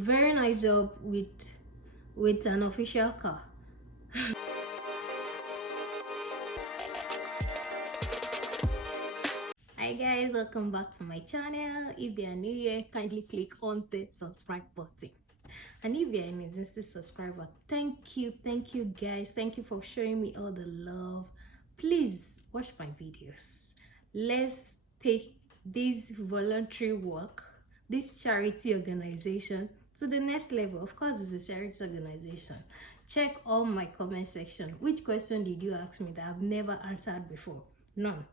Very nice job with an official car. Hi guys, welcome back to my channel. If you are new here, kindly click on the subscribe button. And if you're an existing subscriber, thank you guys. Thank you for showing me all the love. Please watch my videos. Let's take this voluntary work, this charity organization to the next level. Of course, it's a charity organization. Check all my comment section. Which question did you ask me that I've never answered before? None.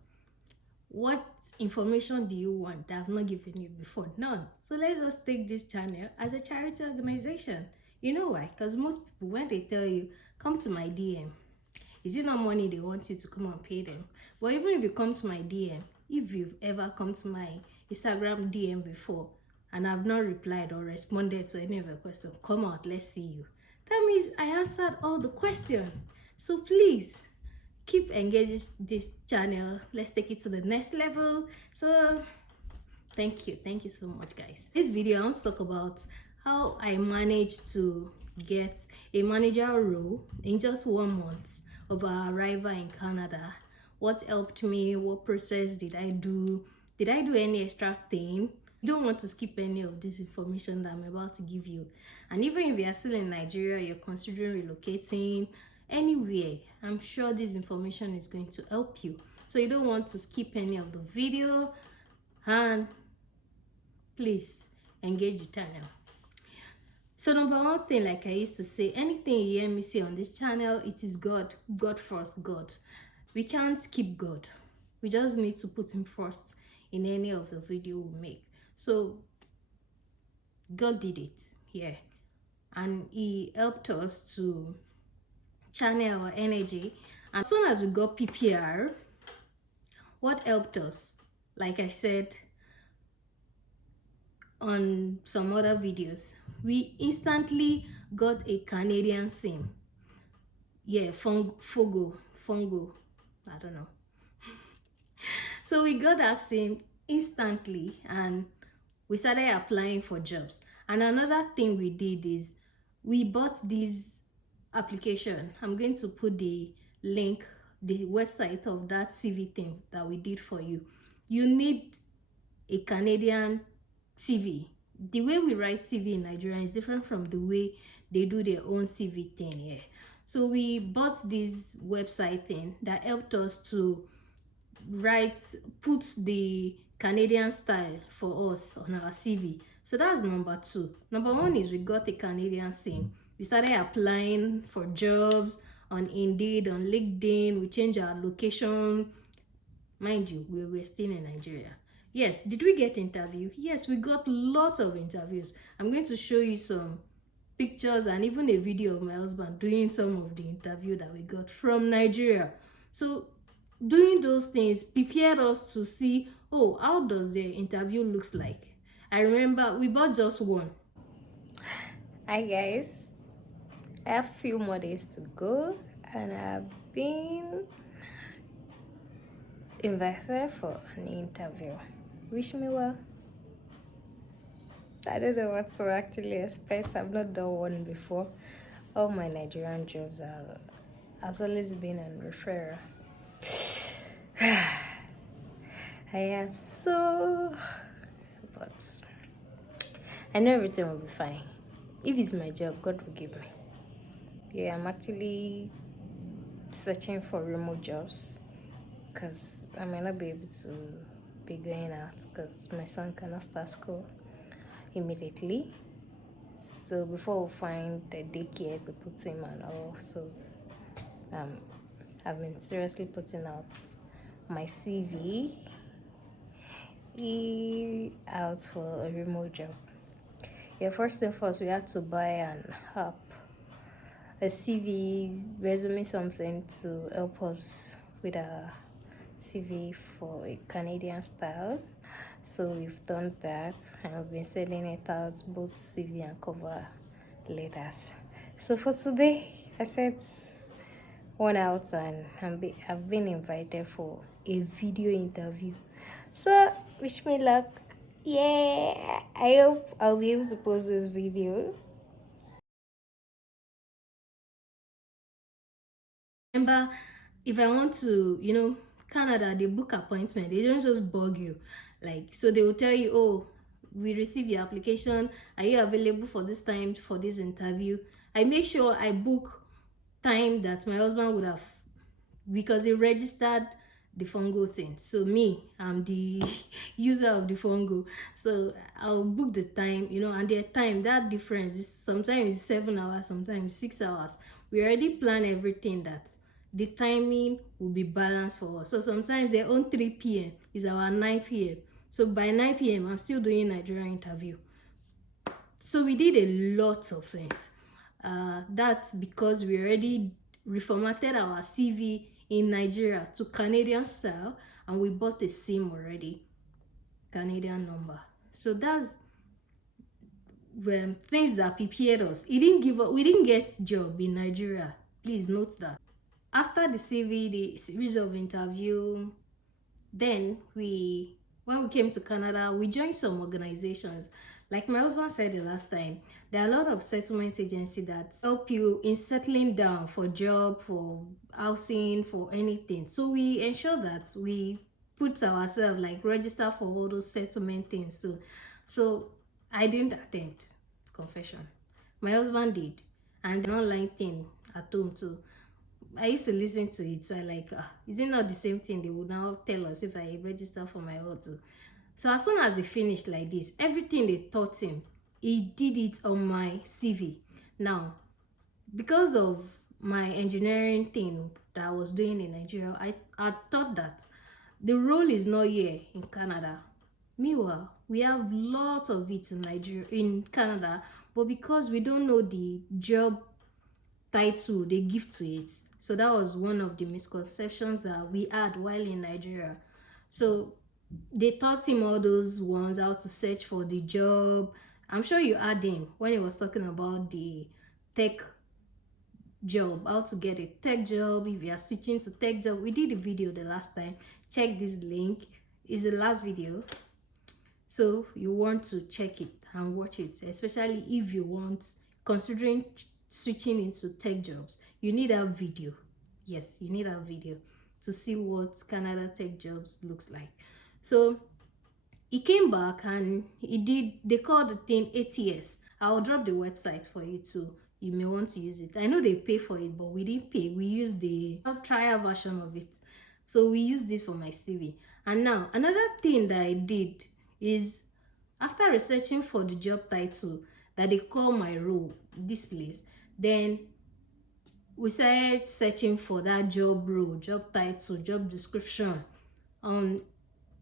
What information do you want that I've not given you before? None. So let's just take this channel as a charity organization. You know why? Because most people, when they tell you come to my DM, is it not money they want you to come and pay them? But even if you come to my DM, if you've ever come to my Instagram DM before and I've not replied or responded to any of your questions, come out, let's see you. That means I answered all the questions. So please keep engaging this channel. Let's take it to the next level. So thank you so much guys. This video I want to talk about how I managed to get a managerial role in just 1 month of our arrival in Canada. What helped me, what process did I do any extra thing? You don't want to skip any of this information that I'm about to give you. And even if you are still in Nigeria, you're considering relocating anywhere, I'm sure this information is going to help you. So you don't want to skip any of the video, and please engage the channel. So number one thing, like I used to say, anything you hear me say on this channel, it is God first. God, we can't skip God. We just need to put him first in any of the video we make. So God did it here, and he helped us to channel our energy. And as soon as we got PPR, what helped us, like I said on some other videos, we instantly got a Canadian SIM. Yeah, Fogo, I don't know. So we got that SIM instantly and we started applying for jobs. And another thing we did is we bought this application. I'm going to put the link, the website of that CV thing that we did for you. You need a Canadian CV. The way we write CV in Nigeria is different from the way they do their own CV thing here. So we bought this website thing that helped us to put the Canadian style for us on our CV. So that's number two. Number one is we got a Canadian SIM. We started applying for jobs on Indeed, on LinkedIn. We changed our location. Mind you, we were still in Nigeria. Yes, did we get interview? Yes, we got lots of interviews. I'm going to show you some pictures and even a video of my husband doing some of the interview that we got from Nigeria. So doing those things prepared us to see, oh, how does the interview looks like. I remember we bought just one. Hi guys, I have a few more days to go and I've been invited for an interview. Wish me well. I don't know what to actually expect. I've not done one before. All my Nigerian jobs has always been on referral. I am so, but I know everything will be fine. If it's my job, God will give me. Yeah, I'm actually searching for remote jobs because I might not be able to be going out because my son cannot start school immediately. So before we find the daycare to put him and all, so I've been seriously putting out my CV out for a remote job. Yeah, first thing first, we have to buy an app, a CV, resume, something to help us with our CV for a Canadian style. So we've done that and we've been sending it out, both CV and cover letters. So for today, I sent one out and I've been invited for a video interview. So wish me luck. Yeah, I hope I'll be able to post this video. Remember, if I want to, Canada, they book appointment. They don't just bug you. Like, so they will tell you, oh, we receive your application. Are you available for this time for this interview? I make sure I book time that my husband would have, because he registered the Fungo thing. So me, I'm the user of the Fungo. So I'll book the time, and their time, that difference is sometimes 7 hours, sometimes 6 hours. We already plan everything that the timing will be balanced for us. So sometimes their own 3 p.m. is our 9 p.m. So by 9 p.m. I'm still doing Nigerian interview. So we did a lot of things. That's because we already reformatted our CV in Nigeria to Canadian style, and we bought a SIM already, Canadian number. So that's things that prepared us. We didn't get job in Nigeria. Please note that. After the CV, the series of interview, then when we came to Canada, we joined some organizations. Like my husband said the last time, there are a lot of settlement agencies that help you in settling down for job, for housing, for anything. So we ensure that we put ourselves, like, register for all those settlement things too. So I didn't attend, confession. My husband did, and the online thing at home too. I used to listen to it, so I like, is it not the same thing they would now tell us if I register for my auto? So as soon as they finished like this, everything they taught him, he did it on my CV. Now, because of my engineering thing that I was doing in Nigeria, I thought that the role is not here in Canada. Meanwhile, we have lots of it in Nigeria, in Canada, but because we don't know the job title they give to it. So that was one of the misconceptions that we had while in Nigeria. So they taught him all those ones, how to search for the job. I'm sure you heard him when he was talking about the tech job, how to get a tech job. If you are switching to tech job, we did a video the last time. Check this link, is the last video. So you want to check it and watch it, especially if you want considering switching into tech jobs. You need a video. Yes, you need a video to see what Canada tech jobs looks like. So he came back and they called the thing ATS. I'll drop the website for you too. You may want to use it. I know they pay for it, but we didn't pay. We used the trial version of it. So we used this for my CV. And now another thing that I did is, after researching for the job title that they call my role, this place, then we started searching for that job role, job title, job description on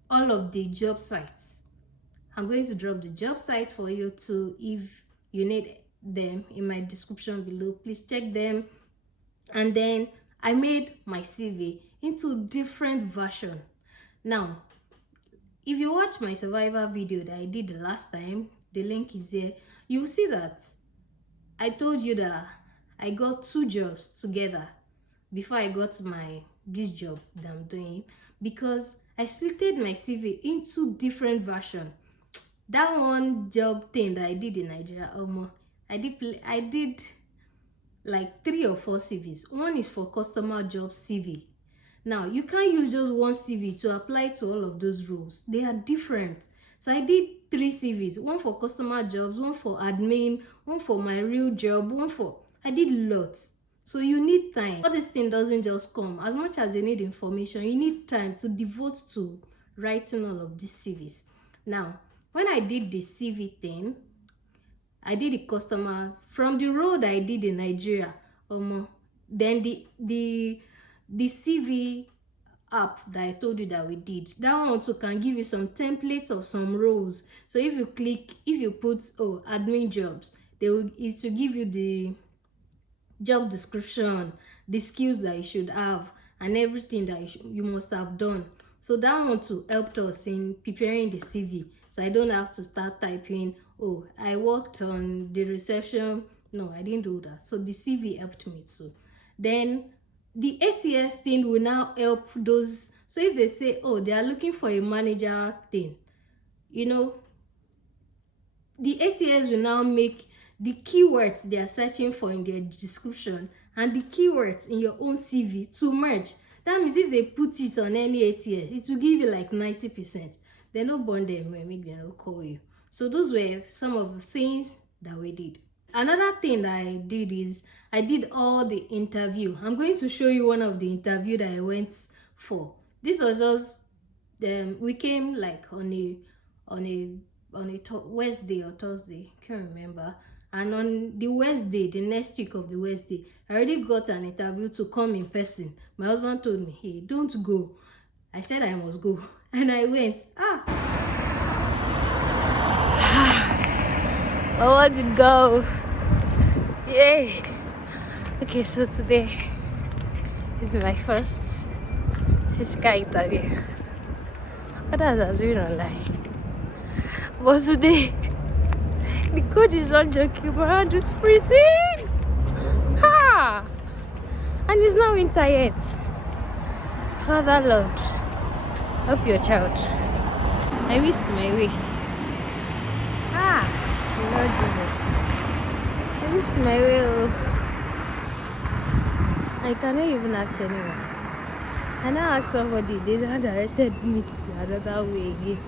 all of the job sites. I'm going to drop the job site for you too. If you need them in my description below, please check them. And then I made my CV into different version. Now, if you watch my survivor video that I did the last time, the link is there, you will see that I told you that I got 2 jobs together before I got this job that I'm doing, because I splitted my CV into different versions. That one job thing that I did in Nigeria, I did like 3 or 4 CVs. One is for customer job CV. Now, you can't use just one CV to apply to all of those roles. They are different. So I did 3 CVs, one for customer jobs, one for admin, one for my real job, I did lots. So you need time. All this thing doesn't just come. As much as you need information, you need time to devote to writing all of these CVs. Now, when I did the CV thing, I did the customer from the role that I did in Nigeria. Then the CV app that I told you that we did, that one also can give you some templates of some roles. So if you put admin jobs, it will give you the job description, the skills that you should have, and everything that you must have done. So that one too helped us in preparing the CV. So I don't have to start typing, oh, I worked on the reception. No, I didn't do that. So the CV helped me too. Then the ATS thing will now help those. So if they say, oh, they are looking for a manager thing, the ATS will now make the keywords they are searching for in their description and the keywords in your own CV to merge. That means if they put it on any ATS, it will give you like 90%. They no bond them when make them call you. So those were some of the things that we did. Another thing that I did is I did all the interview. I'm going to show you one of the interview that I went for. This was just we came like on a Wednesday or Thursday, can't remember. And on the Wednesday, the next week of the Wednesday, I already got an interview to come in person. My husband told me, hey, don't go. I said I must go. And I went. I want to go. Yay. Okay, so today is my first physical interview. Others has been online. But today, the coach is not joking, my hand is freezing. And it's not winter yet. Father Lord, help your child. I missed my way. Lord Jesus. I missed my way. I cannot even ask anyone. I now ask somebody, they now directed me to another way again.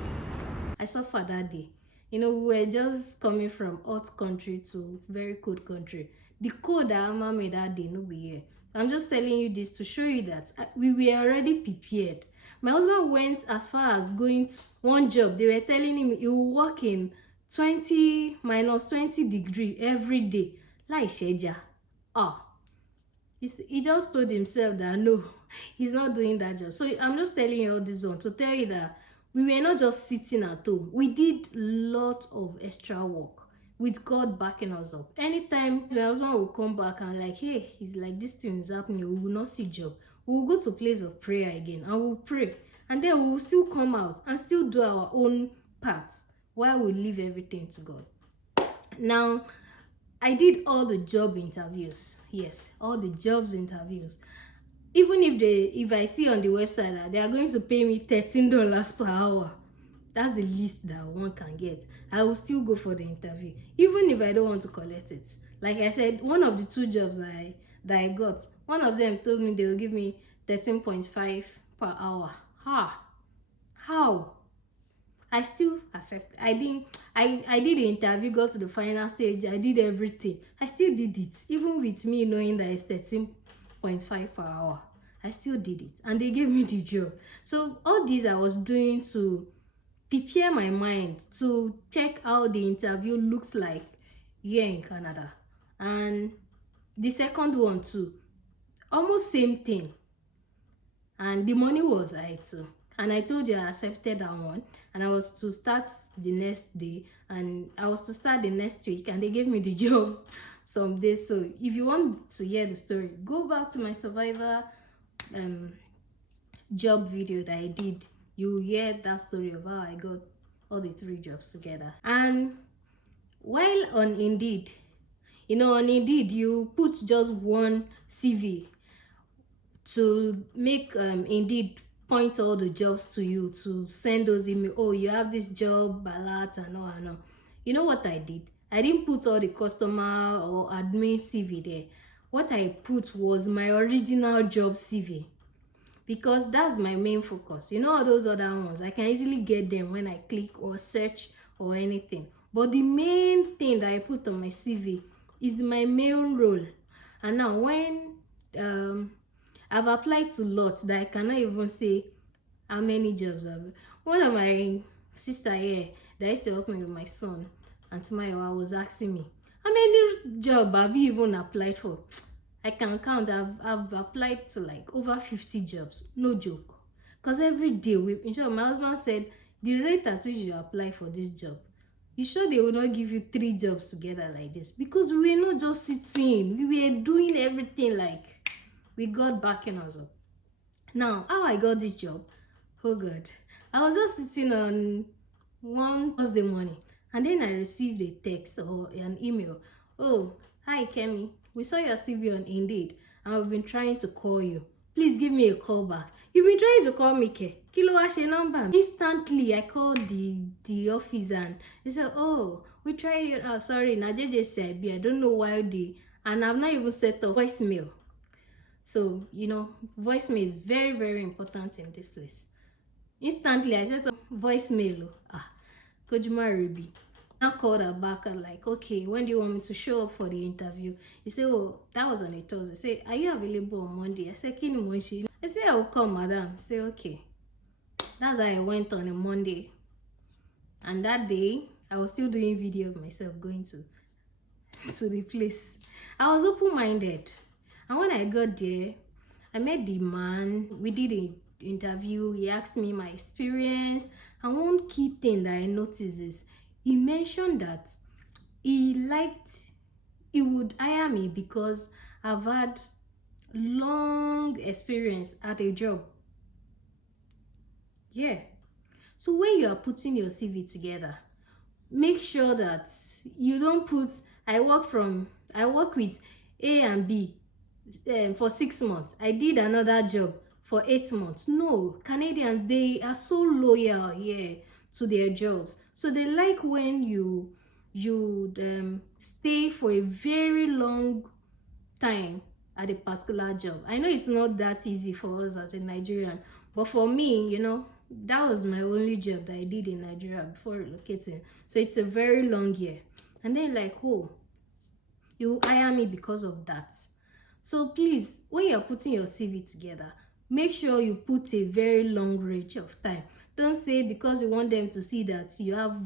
I suffered that day. We were just coming from hot country to very cold country. The cold that Amma made that day no be here. I'm just telling you this to show you that we were already prepared. My husband went as far as going to one job. They were telling him he will work in -20 degree every day. Like Sheja. He just told himself that no, he's not doing that job. So I'm just telling you all this one to tell you that we were not just sitting at home. We did lots of extra work with God backing us up. Anytime my husband will come back and like, hey, he's like, this thing is happening, we will not see job. We will go to place of prayer again and we'll pray. And then we will still come out and still do our own parts while we leave everything to God. Now, I did all the job interviews. Yes, all the jobs interviews. Even if I see on the website that they are going to pay me $13 per hour, that's the least that one can get, I will still go for the interview, even if I don't want to collect it. Like I said, one of the 2 jobs that I got, one of them told me they will give me 13.5 per hour. How? I still accept. I did the interview, got to the final stage, I did everything. I still did it, even with me knowing that it's 13.5 per hour. I still did it and they gave me the job. So all these I was doing to prepare my mind to check how the interview looks like here in Canada. And the second one too, almost same thing, and the money was high too. And I told you I accepted that one, and I was to start the next day, and I was to start the next week, and they gave me the job some days. So if you want to hear the story, go back to my Survivor job video that I did. You hear that story of how I got all the 3 jobs together. And while on Indeed, on Indeed you put just one CV to make Indeed point all the jobs to you, to send those email. Oh, you have this job, Balat and all. You know what I did? I didn't put all the customer or admin CV there. What I put was my original job CV, because that's my main focus. All those other ones, I can easily get them when I click or search or anything. But the main thing that I put on my CV is my main role. And now when I've applied to lots that I cannot even say how many jobs I've. One of my sister here that used to help me with my son, Auntie Mayowa, was asking me, how many jobs have you even applied for? I can count. I've applied to like over 50 jobs. No joke. Because every day, my husband said, the rate at which you apply for this job, you sure they will not give you 3 jobs together like this? Because we were not just sitting. We were doing everything like we got backing us up. Now, how I got this job? Oh God. I was just sitting on one Thursday morning, and then I received a text or an email. Oh, hi Kemi. We saw your CV on Indeed, and we've been trying to call you. Please give me a call back. You've been trying to call me, Ke. Kilo Ashe number. Instantly, I called the office, and they said, oh, We tried it. Oh, sorry, na JJCIB. I don't know why and I've not even set up voicemail. So, voicemail is very, very important in this place. Instantly, I set up voicemail. Kojima Ruby. I called her back and like, okay, when do you want me to show up for the interview? He said, oh, that was on a Thursday. I said, are you available on Monday? I said, Kini Monshi. I said, I will come, madam. I said, okay. That's how I went on a Monday. And that day, I was still doing video of myself going to the place. I was open-minded. And when I got there, I met the man. We did an interview. He asked me my experience. And one key thing that I noticed is he mentioned that he would hire me because I've had long experience at a job. Yeah. So when you are putting your CV together, make sure that you don't put I work with A and B for 6 months. I did another job for 8 months. No, Canadians, they are so loyal to their jobs. So they like when you stay for a very long time at a particular job. I know it's not that easy for us as a Nigerian, but for me, that was my only job that I did in Nigeria before relocating. So it's a very long year. And then like, oh, you hire me because of that. So please, when you're putting your CV together, make sure you put a very long range of time. Don't say because you want them to see that you have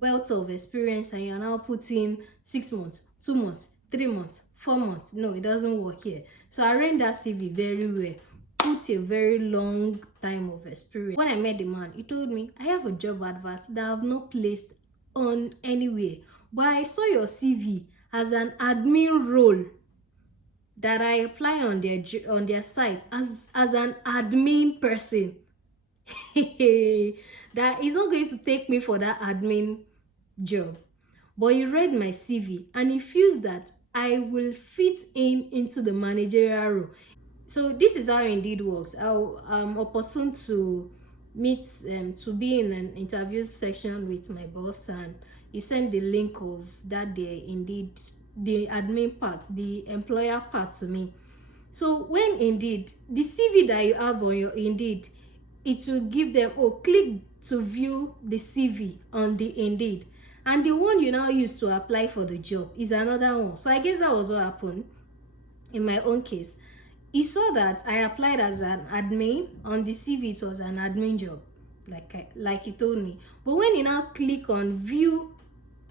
wealth of experience and you're now putting 6 months, 2 months, 3 months, 4 months. No, it doesn't work here. So arrange that CV very well. Put a very long time of experience. When I met the man, he told me, I have a job advert that I have not placed on anywhere, but I saw your CV as an admin role that I apply on their site as an admin person. That is not going to take me for that admin job, but he read my CV and he feels that I will fit into the managerial role. So this is how Indeed works. I'm opportune to meet to be in an interview section with my boss, and he sent the link of that day Indeed, the admin part, the employer part to me. So when Indeed, the CV that you have on your Indeed, it will give them, click to view the CV on the Indeed, and the one you now use to apply for the job is another one. So I guess that was what happened in my own case. He saw that I applied as an admin. On the CV it was an admin job, like he told me. But when he now click on view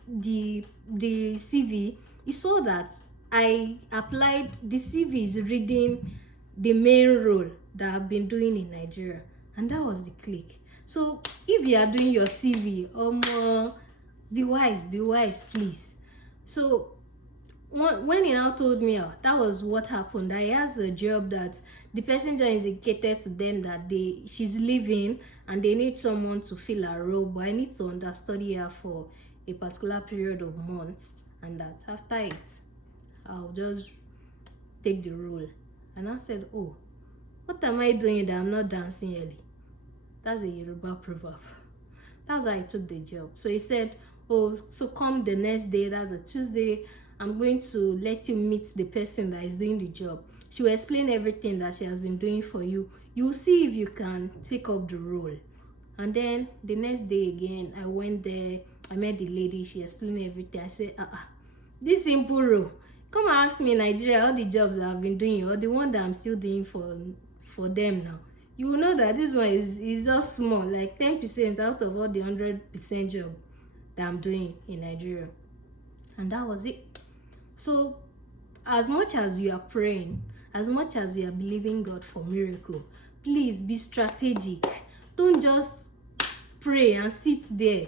the CV, he saw that I applied, the CV is reading the main role that I've been doing in Nigeria, and that was the click. So if you are doing your CV, be wise, please. So when he now told me that was what happened, I has a job that the person just indicated to them that she's leaving and they need someone to fill her role, but I need to understudy her for a particular period of months, and that after it I'll just take the role. And I said, oh, what am I doing that I'm not dancing early? That's a Yoruba proverb. That's how I took the job. So he said, oh, so come the next day, that's a Tuesday, I'm going to let you meet the person that is doing the job. She will explain everything that she has been doing for you. You will see if you can take up the role. And then the next day again, I went there, I met the lady, she explained everything. I said, this simple role, come and ask me in Nigeria all the jobs that I've been doing, or the one that I'm still doing for them now. You will know that this one is just small, like 10% out of all the 100% job that I'm doing in Nigeria. And that was it. So as much as you are praying, as much as you are believing God for miracle, please be strategic. Don't just pray and sit there.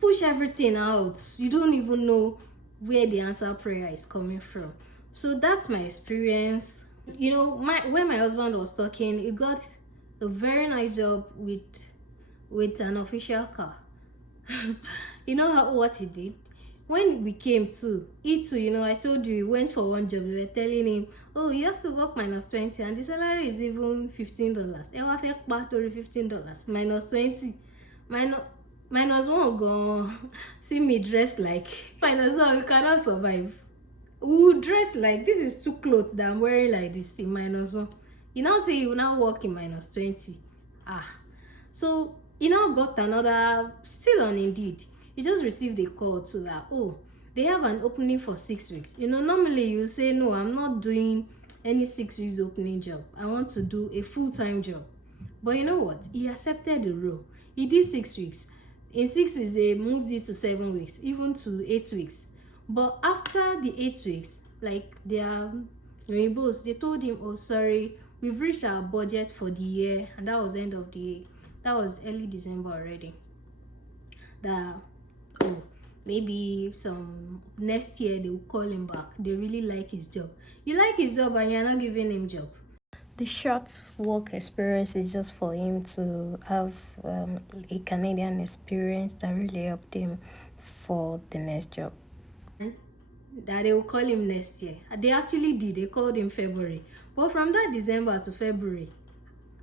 Push everything out. You don't even know where the answer prayer is coming from. So that's my experience. When my husband was talking, he got a very nice job with an official car. You know what he did? When we came to, I told you, he went for one job. We were telling him, oh, you have to work -20, and the salary is even $15. $15, -20. -1 gone. See me dressed like -1, you cannot survive. We will dress like this is 2 clothes that I'm wearing like this in -1. You now say you will now work in -20. So you now got another, still on Indeed. You just received a call to that, oh, they have an opening for 6 weeks. You know, normally you say, no, I'm not doing any 6 weeks opening job. I want to do a full-time job. But you know what? He accepted the role. He did 6 weeks. In 6 weeks, they moved it to 7 weeks, even to 8 weeks. But after the 8 weeks, like their boss, they told him, oh, sorry, we've reached our budget for the year. And that was end of the year. That was early December already. That, oh, maybe some next year they will call him back. They really like his job. You like his job and you're not giving him job. The short work experience is just for him to have a Canadian experience that really helped him for the next job. That they will call him next year. They actually did. They called him February. But from that December to February,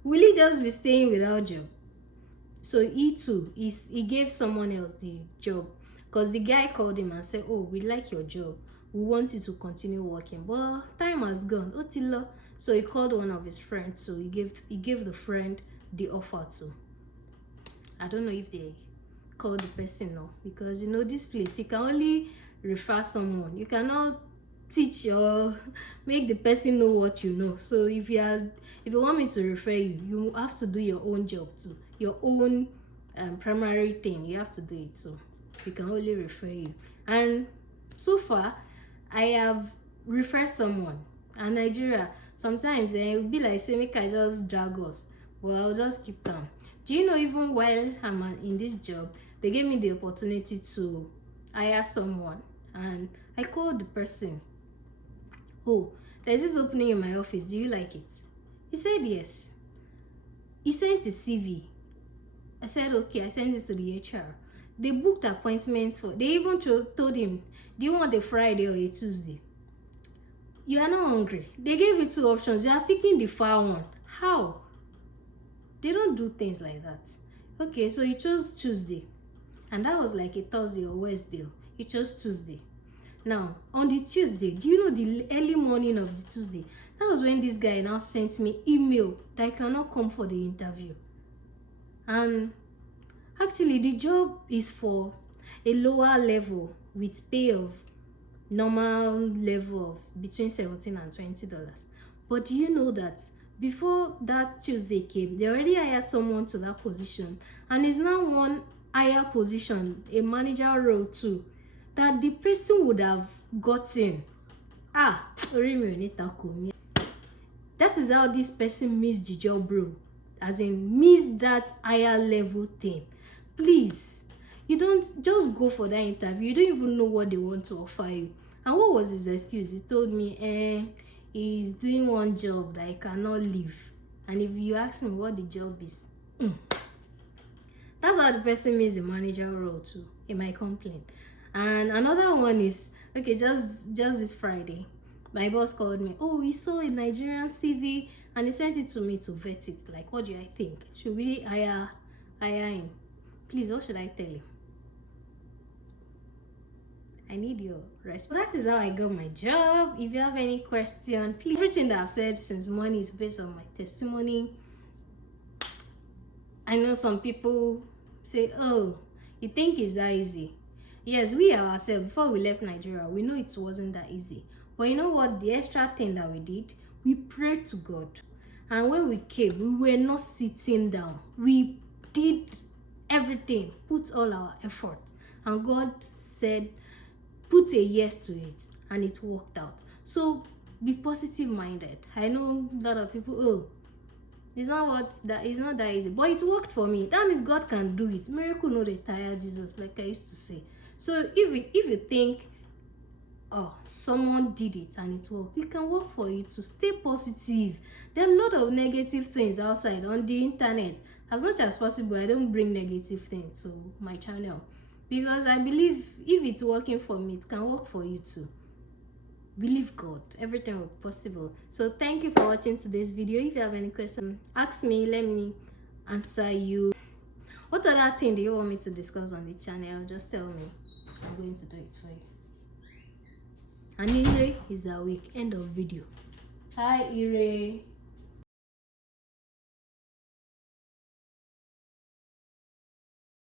will he just be staying without job? So he too, he gave someone else the job, because the guy called him and said, oh, we like your job, we want you to continue working, but time has gone, Otilo. So he called one of his friends, so he gave the friend the offer to. I don't know if they called the person now, because you know this place, you can only refer someone, you cannot teach or make the person know what you know. So if you want me to refer you, you have to do your own job too, your own primary thing, you have to do it. So we can only refer you. And so far I have referred someone. And Nigeria, sometimes it will be like, say, make I just drag us, but I'll just keep calm. Do you know, even while I'm in this job, they gave me the opportunity to hire someone, and I called the person. Oh, there's this opening in my office, do you like it? He said yes. He sent his CV. I said okay. I sent it to the HR. They booked appointments for, they even told him, do you want a Friday or a Tuesday? You are not hungry. They gave you 2 options. You are picking the far one. How? They don't do things like that. Okay, so he chose Tuesday, and that was like a Thursday or Wednesday. He chose Tuesday. Now on the Tuesday, do you know the early morning of the Tuesday, that was when this guy now sent me email that I cannot come for the interview. And actually the job is for a lower level with pay of normal level of between $17 and $20. But do you know that before that Tuesday came, they already hired someone to that position, and it's now one higher position, a manager role too, that the person would have gotten. That is how this person missed the job, bro. As in, missed that higher level thing. Please, you don't just go for that interview. You don't even know what they want to offer you. And what was his excuse? He told me, he's doing one job that he cannot leave. And if you ask me what the job is, that's how the person missed the manager role too. He might complain. And another one is, okay, just this Friday, my boss called me. Oh, he saw a Nigerian CV and he sent it to me to vet it. Like, what do I think? Should we hire him? Please, what should I tell him? I need your response. That is how I got my job. If you have any question, please. Everything that I've said since morning is based on my testimony. I know some people say, oh, you think it's that easy? Yes, we ourselves, before we left Nigeria, we know it wasn't that easy. But you know what? The extra thing that we did, we prayed to God. And when we came, we were not sitting down. We did everything, put all our effort. And God said, put a yes to it, and it worked out. So be positive minded. I know a lot of people, oh, it's not that easy, but it worked for me. That means God can do it. Miracle no dey tire Jesus, like I used to say. So if you think, oh, someone did it and it worked, it can work for you to stay positive. There are a lot of negative things outside on the internet. As much as possible, I don't bring negative things to my channel, because I believe if it's working for me, it can work for you too. Believe God, everything will be possible. So thank you for watching today's video. If you have any questions, ask me, let me answer you. What other thing do you want me to discuss on the channel? Just tell me. I'm going to do it for you. And Ire is a week. End of video. Hi Ire.